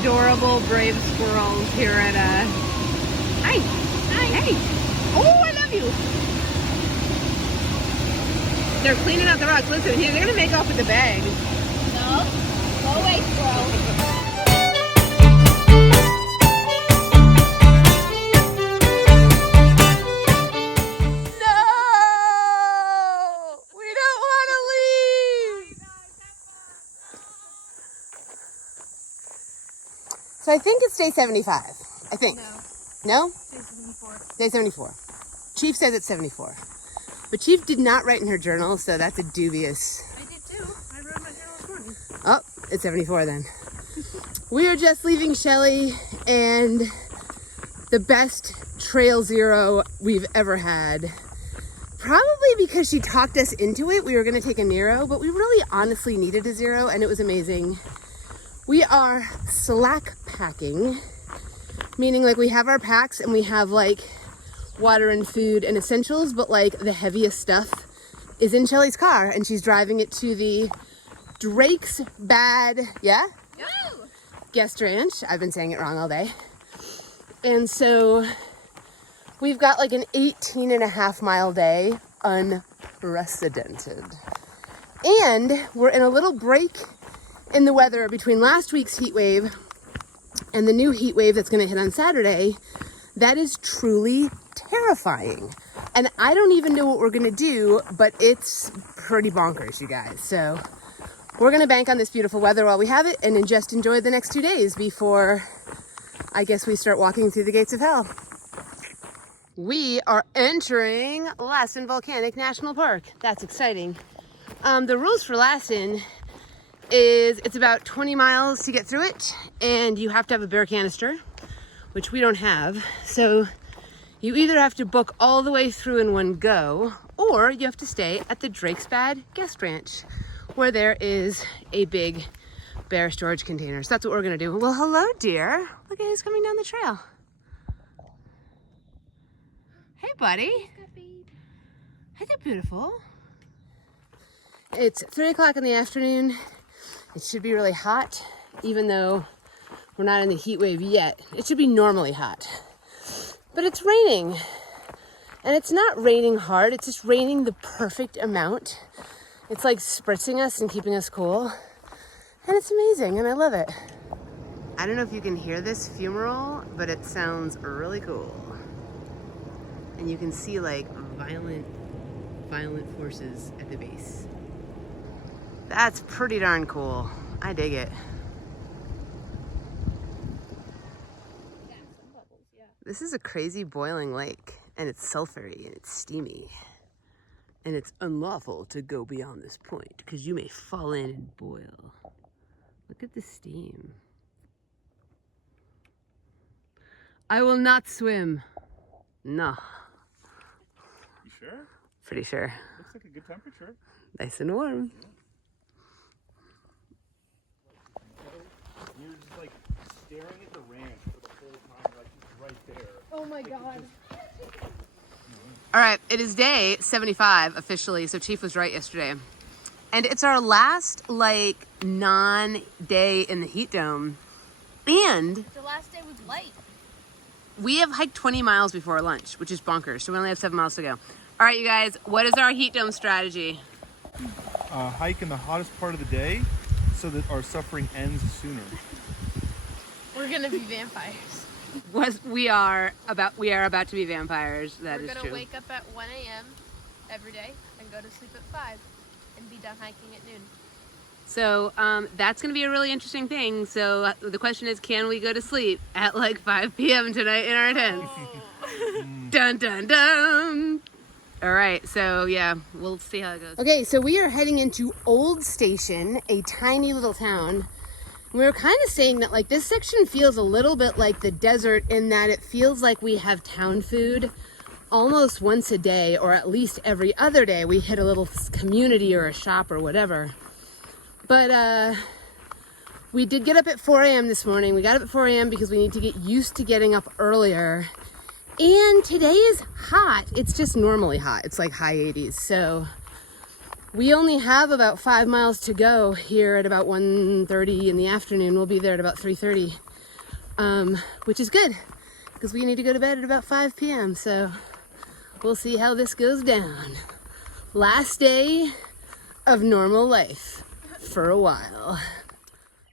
adorable brave squirrels here at Hi. Hi. Hey. Oh, I love you. They're cleaning out the rocks. Listen, here, they're gonna make off with the bag. No. Go away, squirrel. So I think it's day 75. I think. No. No? Day 74. Day 74. Chief says it's 74. But Chief did not write in her journal, so that's a dubious. I did too. I wrote my journal this morning. Oh, it's 74 then. We are just leaving Shelly and the best trail zero we've ever had. Probably because she talked us into it. We were going to take a Nero, but we really honestly needed a zero, and it was amazing. We are slack packing, meaning like we have our packs and we have like water and food and essentials, but like the heaviest stuff is in Shelly's car and she's driving it to the Drake's Bad, yeah? Woo! Guest Ranch. I've been saying it wrong all day. And so we've got like an 18.5-mile day, unprecedented. And we're in a little break in the weather between last week's heat wave and the new heat wave that's going to hit on Saturday. That is truly terrifying. And I don't even know what we're going to do, but it's pretty bonkers, you guys. So we're going to bank on this beautiful weather while we have it and then just enjoy the next 2 days before I guess we start walking through the gates of hell. We are entering Lassen Volcanic National Park. That's exciting. The rules for Lassen is it's about 20 miles to get through it, and you have to have a bear canister, which we don't have. So you either have to book all the way through in one go, or you have to stay at the Drake's Bad Guest Ranch, where there is a big bear storage container. So that's what we're gonna do. Well, hello, dear. Look at who's coming down the trail. Hey, buddy. Isn't it beautiful? It's 3 o'clock in the afternoon. It should be really hot, even though we're not in the heat wave yet. It should be normally hot. But it's raining. And it's not raining hard, it's just raining the perfect amount. It's like spritzing us and keeping us cool. And it's amazing, and I love it. I don't know if you can hear this fumarole, but it sounds really cool. And you can see like violent forces at the base. That's pretty darn cool. I dig it. Yeah, some bubbles, yeah. This is a crazy boiling lake, and it's sulfury and it's steamy. And it's unlawful to go beyond this point because you may fall in and boil. Look at the steam. I will not swim. No. You sure? Pretty sure. Looks like a good temperature. Nice and warm. You're just like staring at the ranch for the whole time, like it's right there. Oh my god. All right, it is day 75 officially, so Chief was right yesterday. And it's our last like non-day in the heat dome. And The last day was light. we have hiked 20 miles before lunch, which is bonkers. So we only have 7 miles to go. All right, you guys, what is our heat dome strategy? Hike in the hottest part of the day so that our suffering ends sooner. We're gonna be vampires. We are about to be vampires. That We're is gonna true. wake up at 1 a.m. every day and go to sleep at 5 and be done hiking at noon. So that's going to be a really interesting thing. So the question is, can we go to sleep at like 5 p.m. tonight in our tents? Dun, dun, dun. All right, so yeah, we'll see how it goes. Okay, so we are heading into Old Station, a tiny little town. We were kind of saying that like this section feels a little bit like the desert in that it feels like we have town food almost once a day, or at least every other day. We hit a little community or a shop or whatever. But we did get up at 4 a.m. this morning. We got up at 4 a.m. because we need to get used to getting up earlier. And today is hot. It's just normally hot. It's like high 80s. So We only have about 5 miles to go here at about 1:30 in the afternoon. We'll be there at about 3:30, which is good because we need to go to bed at about 5 p.m. So we'll see how this goes down. Last day of normal life for a while.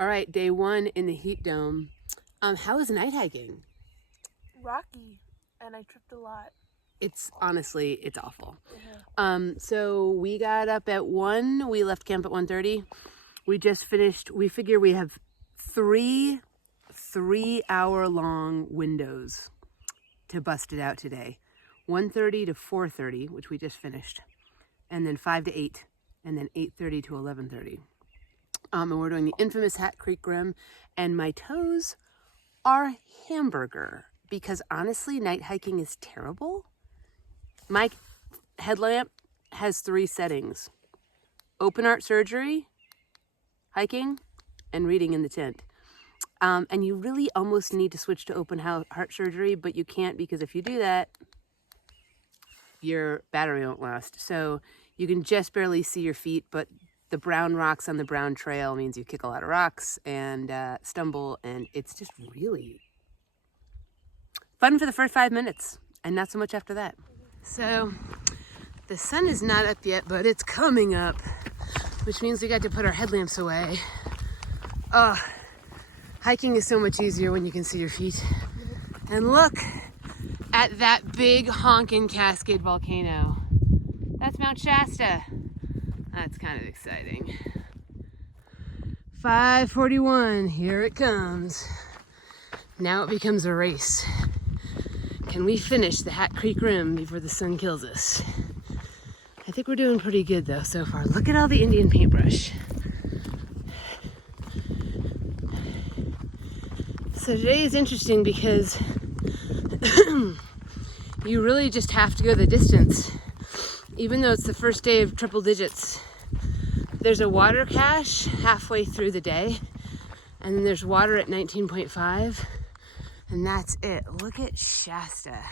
All right, day 1 in the heat dome. How was night hiking? Rocky, and I tripped a lot. It's honestly, it's awful. So we got up at 1, we left camp at 1:30. We just finished, we figure we have 3 3-hour-long windows to bust it out today. 1:30 to 4:30, which we just finished, and then 5 to 8, and then 8:30 to 11:30. And we're doing the infamous Hat Creek Rim, and my toes are hamburger because honestly, night hiking is terrible. My headlamp has 3 settings: open heart surgery, hiking, and reading in the tent. And you really almost need to switch to open heart surgery, but you can't because if you do that, your battery won't last. So you can just barely see your feet, but the brown rocks on the brown trail means you kick a lot of rocks and stumble, and it's just really fun for the first 5 minutes and not so much after that. So the sun is not up yet, but it's coming up, which means we got to put our headlamps away. Oh, hiking is so much easier when you can see your feet. And look at that big honkin' Cascade volcano. That's Mount Shasta. That's kind of exciting. 5:41, here it comes. Now it becomes a race. Can we finish the Hat Creek Rim before the sun kills us? I think we're doing pretty good though so far. Look at all the Indian paintbrush. So today is interesting because you really just have to go the distance. Even though it's the first day of triple digits, there's a water cache halfway through the day, and then there's water at 19.5. And that's it. Look at Shasta.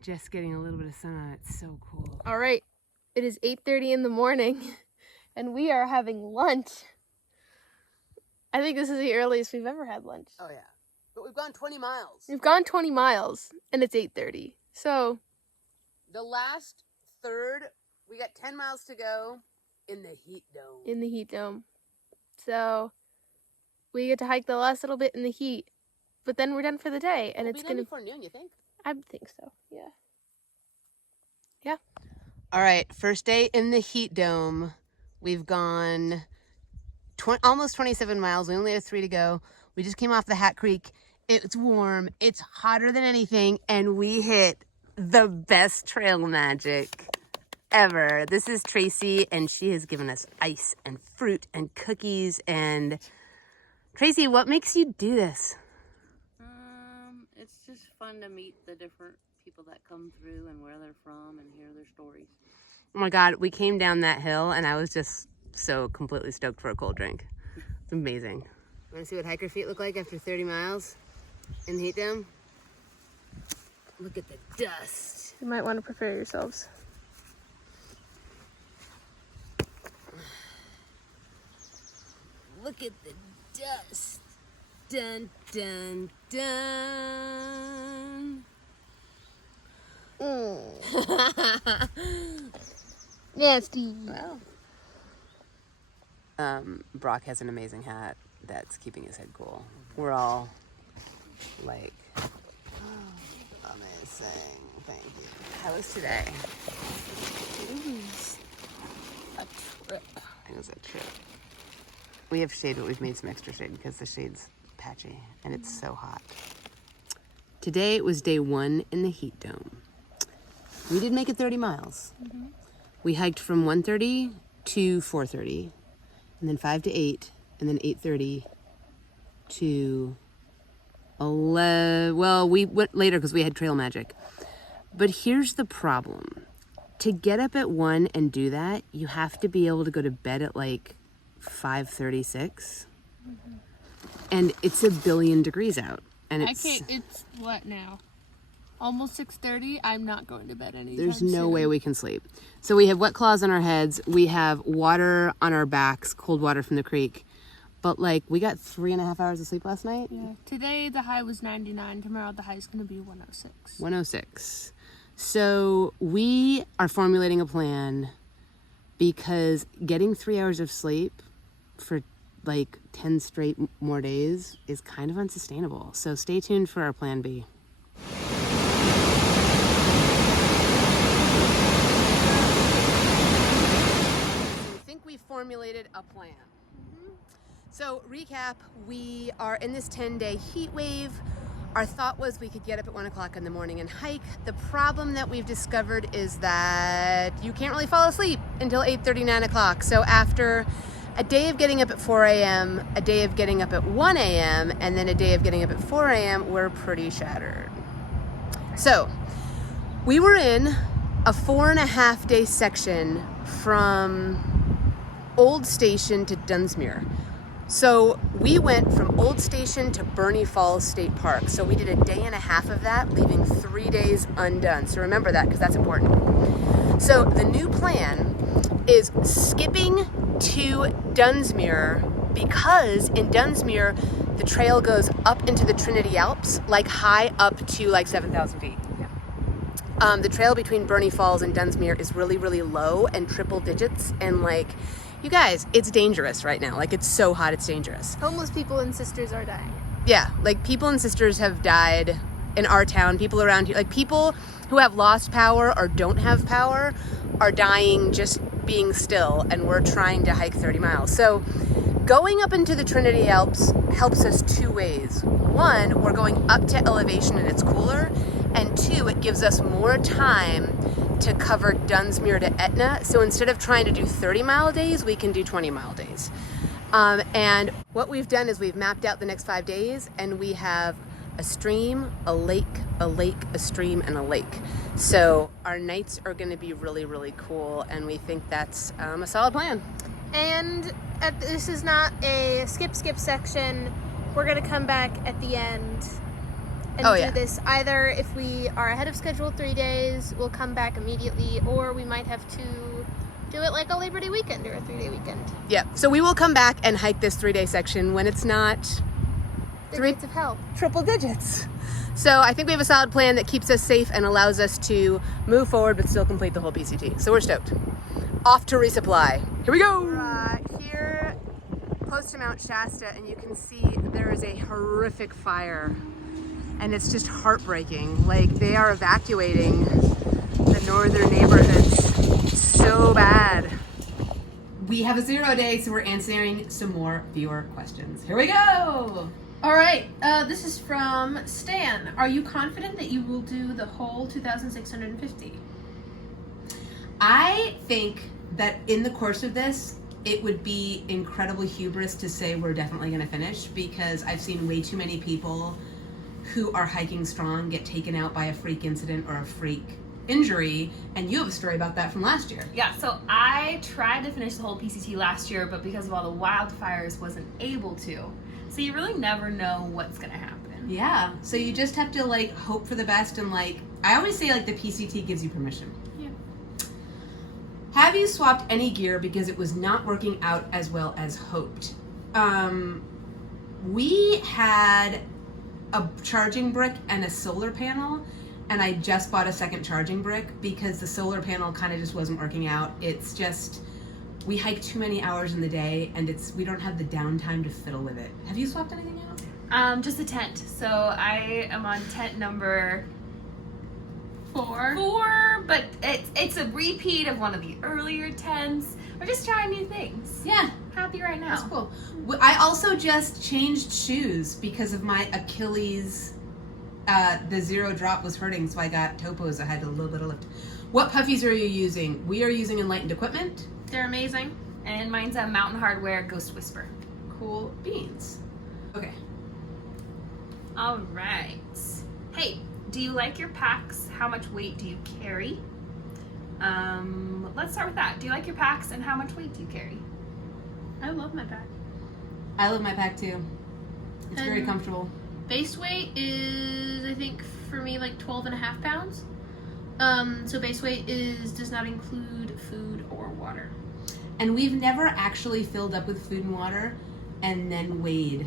Just getting a little bit of sun on it. So cool. All right, it is 8:30 in the morning, and we are having lunch. I think this is the earliest we've ever had lunch. Oh yeah. But we've gone 20 miles. We've gone 20 miles, and it's 8:30. So The last third, we got 10 miles to go in the heat dome. in the heat dome. So we get to hike the last little bit in the heat, but then we're done for the day, and We'll it's be done gonna. before noon, you think? I think so. Yeah. All right, first day in the heat dome. We've gone almost 27 miles. We only have 3 to go. We just came off the Hat Creek. It's warm. It's hotter than anything, and we hit the best trail magic ever. This is Tracy, and she has given us ice and fruit and cookies. And Tracy, what makes you do this? It's just fun to meet the different people that come through and where they're from and hear their stories. Oh my God, we came down that hill, and I was just so completely stoked for a cold drink. It's amazing. Want to see what hiker feet look like after 30 miles in the heat dome? Look at the dust. You might want to prepare yourselves. Look at the dust. Dun, dun, dun. Nasty. Well. Brock has an amazing hat that's keeping his head cool. We're all like, oh, amazing. Thank you. How was today? It was a trip. It was a trip. We have shade, but we've made some extra shade because the shade's patchy and it's so hot. Today was day 1 in the heat dome. We did make it 30 miles. Mm-hmm. We hiked from 1:30 to 4:30, and then 5 to 8, and then 8:30 to 11. Well, we went later because we had trail magic. But here's the problem. To get up at 1 and do that, you have to be able to go to bed at like 5:36. And it's a billion degrees out. And It's what now? Almost 6:30. I'm not going to bed anytime There's no soon. way we can sleep. So we have wet claws on our heads. We have water on our backs, cold water from the creek. But like, we got 3.5 hours of sleep last night. Yeah. Today the high was 99. Tomorrow the high is going to be 106. 106. So we are formulating a plan because getting 3 hours of sleep for like 10 straight more days is kind of unsustainable. So stay tuned for our plan B. I think we formulated a plan. So recap, we are in this 10-day heat wave. Our thought was we could get up at 1 o'clock in the morning and hike. The problem that we've discovered is that you can't really fall asleep until 8:30, 9 o'clock. So after a day of getting up at 4 a.m., a day of getting up at 1 a.m., and then a day of getting up at 4 a.m., we're pretty shattered. So we were in a 4.5 day section from Old Station to Dunsmuir. So we went from Old Station to Burney Falls State Park. So we did a day and a half of that, leaving 3 days undone. So remember that, because that's important. So the new plan is skipping to Dunsmuir, because in Dunsmuir, the trail goes up into the Trinity Alps, like high up to like 7,000 feet. The trail between Burney Falls and Dunsmuir is really, really low and triple digits, and like, you guys, it's dangerous right now. Like, it's so hot, it's dangerous. Homeless people and sisters are dying. Yeah, like people and sisters have died in our town. People around here, like people who have lost power or don't have power are dying just being still, and we're trying to hike 30 miles. So going up into the Trinity Alps helps us two ways. One, we're going up to elevation and it's cooler. And two, it gives us more time to cover Dunsmuir to Etna. So instead of trying to do 30-mile days, we can do 20-mile days. And what we've done is we've mapped out the next 5 days, and we have a stream, a lake, a stream, and a lake. So our nights are going to be really, really cool, and we think that's a solid plan. And this is not a skip section. We're going to come back at the end and do this. Either if we are ahead of schedule 3 days, we'll come back immediately, or we might have to do it like a Labor Day weekend or a 3-day weekend. Yeah, so we will come back and hike this 3-day section when it's not The gates of hell. triple digits. So I think we have a solid plan that keeps us safe and allows us to move forward but still complete the whole PCT. So we're stoked. Off to resupply. Here we go! Here, close to Mount Shasta, and you can see there is a horrific fire. And it's just heartbreaking. Like, they are evacuating the northern neighborhoods so bad. We have a 0 day, so we're answering some more viewer questions. Here we go! All right, this is from Stan. Are you confident that you will do the whole 2,650? I think that in the course of this, it would be incredibly hubris to say we're definitely gonna finish, because I've seen way too many people who are hiking strong get taken out by a freak incident or a freak injury, and you have a story about that from last year. Yeah, so I tried to finish the whole PCT last year, but because of all the wildfires, wasn't able to. So you really never know what's gonna happen. Yeah, so you just have to like hope for the best, and like, I always say like the PCT gives you permission. Yeah. Have you swapped any gear because it was not working out as well as hoped? We had a charging brick and a solar panel, and I just bought a second charging brick because the solar panel kind of just wasn't working out. It's just, we hike too many hours in the day, and we don't have the downtime to fiddle with it. Have you swapped anything out? Just a tent. So I am on tent number 4, but it's a repeat of one of the earlier tents. We're just trying new things. Yeah. Happy right now. That's cool. I also just changed shoes because of my Achilles. The 0 drop was hurting, so I got topos. I had a little bit of lift. What puffies are you using? We are using Enlightened Equipment. They're amazing. And mine's a Mountain Hardwear Ghost Whisper. Cool beans. Okay. All right. Hey, do you like your packs? How much weight do you carry? Let's start with that. Do you like your packs, and how much weight do you carry? I love my pack. I love my pack too. It's very comfortable. Base weight is, I think, for me like 12.5 pounds. So base weight does not include food or water. And we've never actually filled up with food and water and then weighed.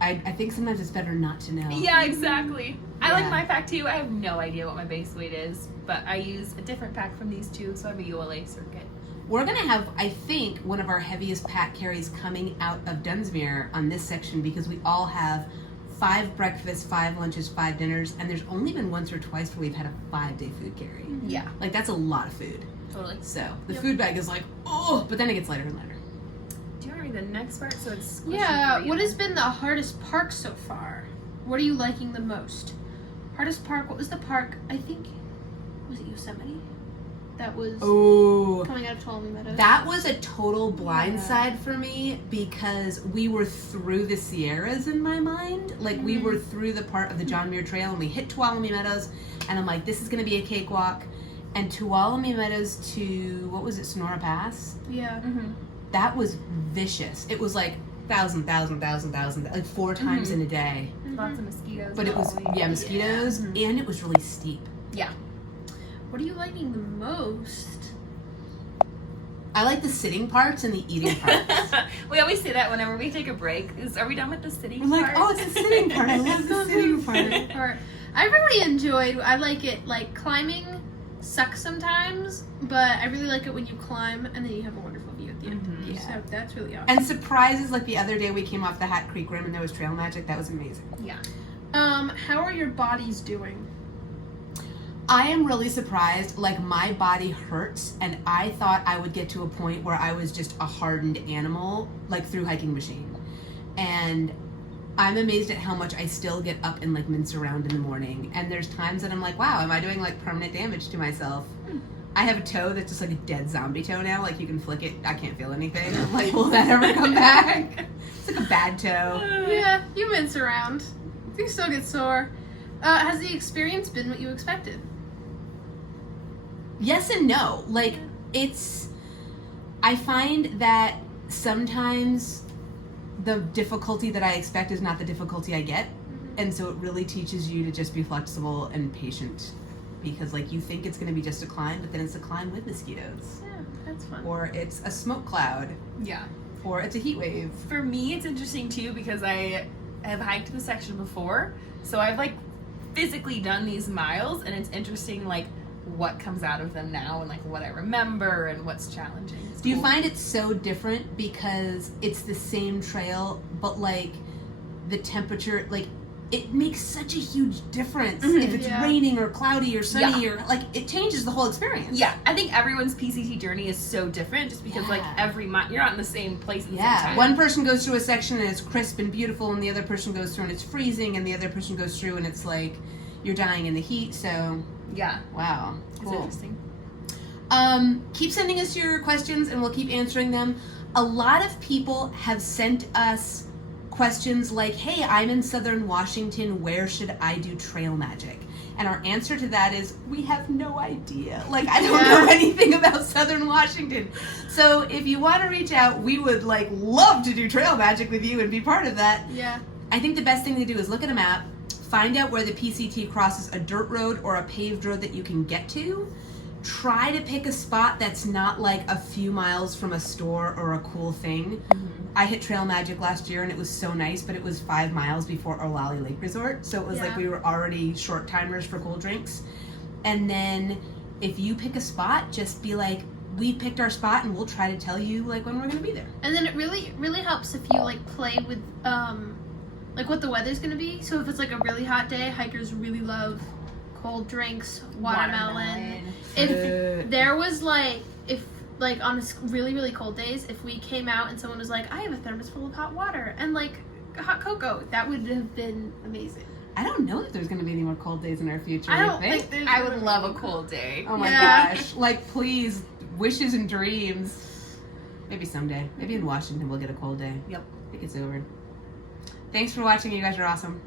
I think sometimes it's better not to know. Yeah, exactly. I like Yeah. my pack too. I have no idea what my base weight is, but I use a different pack from these two, so I have a ULA circuit. We're going to have, I think, one of our heaviest pack carries coming out of Dunsmuir on this section because we all have 5 breakfasts, 5 lunches, 5 dinners, and there's only been once or twice where we've had a 5-day food carry. Yeah. Like, that's a lot of food. Totally. So, the food bag is like, oh, but then it gets lighter and lighter. Do you want to read the next part? So it's squishy Yeah, for you. what has been the hardest park so far? What are you liking the most? Hardest park, what was the park? I think, was it Yosemite? That was coming out of Tuolumne Meadows. That was a total blindside for me because we were through the Sierras in my mind. Like, we were through the part of the John Muir Trail and we hit Tuolumne Meadows and I'm like, this is going to be a cakewalk. And Tuolumne Meadows to, what was it, Sonora Pass? Yeah. That was vicious. It was like 1,000, like 4 times in a day. Lots of mosquitoes. But it was, mosquitoes, and it was really steep. Yeah. What are you liking the most? I like the sitting parts and the eating parts. We always say that whenever we take a break. Are we done with the sitting We're like, part? oh, it's the sitting part. I love the sitting part. Part. I really enjoyed, I like it, like climbing sucks sometimes, but I really like it when you climb and then you have a wonderful view at the end. Yeah. So that's really awesome. And surprises, like the other day we came off the Hat Creek Rim and there was trail magic. That was amazing. Yeah. How are your bodies doing? I am really surprised. Like, my body hurts, and I thought I would get to a point where I was just a hardened animal, like through hiking machine. And I'm amazed at how much I still get up and like mince around in the morning. And there's times that I'm like, wow, am I doing like permanent damage to myself? I have a toe that's just like a dead zombie toe now. Like, you can flick it, I can't feel anything. I'm like, will that ever come back? It's like a bad toe. Yeah, you mince around. You still get sore. Has the experience been what you expected? Yes and no. Like, I find that sometimes the difficulty that I expect is not the difficulty I get. And so it really teaches you to just be flexible and patient. Because, like, you think it's going to be just a climb, but then it's a climb with mosquitoes. Yeah, that's fun. Or it's a smoke cloud. Yeah. Or it's a heat wave. For me, it's interesting too because I have hiked the section before, so I've like physically done these miles, and it's interesting like what comes out of them now and like what I remember and what's challenging. It's Do you cool. find it so different because it's the same trail, but like the temperature, like it makes such a huge difference if it's raining or cloudy or sunny or like it changes the whole experience. Yeah, I think everyone's PCT journey is so different just because like every month you're not in the same place at the same time. One person goes through a section and it's crisp and beautiful, and the other person goes through and it's freezing, and the other person goes through and it's like you're dying in the heat. So Yeah, wow, it's cool. interesting. Keep sending us your questions and we'll keep answering them. A lot of people have sent us questions like, hey, I'm in Southern Washington, where should I do trail magic? And our answer to that is, we have no idea. Like, I don't know anything about Southern Washington. So if you want to reach out, we would like love to do trail magic with you and be part of that. Yeah. I think the best thing to do is look at a map, find out where the PCT crosses a dirt road or a paved road that you can get to. Try to pick a spot that's not like a few miles from a store or a cool thing. I hit Trail Magic last year and it was so nice, but it was 5 miles before Olali Lake Resort. So it was like we were already short timers for cold drinks. And then if you pick a spot, just be like, we picked our spot and we'll try to tell you like when we're going to be there. And then it really, really helps if you like play with like what the weather's gonna be. So if it's like a really hot day, hikers really love cold drinks, watermelon. If there was like, if like on really, really cold days, if we came out and someone was like, I have a thermos full of hot water and like hot cocoa, that would have been amazing. I don't know if there's going to be any more cold days in our future. I don't think there's I would love a cold day. Oh my gosh. Like, please, wishes and dreams. Maybe someday. Maybe in Washington we'll get a cold day. Yep. I think it's over. Thanks for watching. You guys are awesome.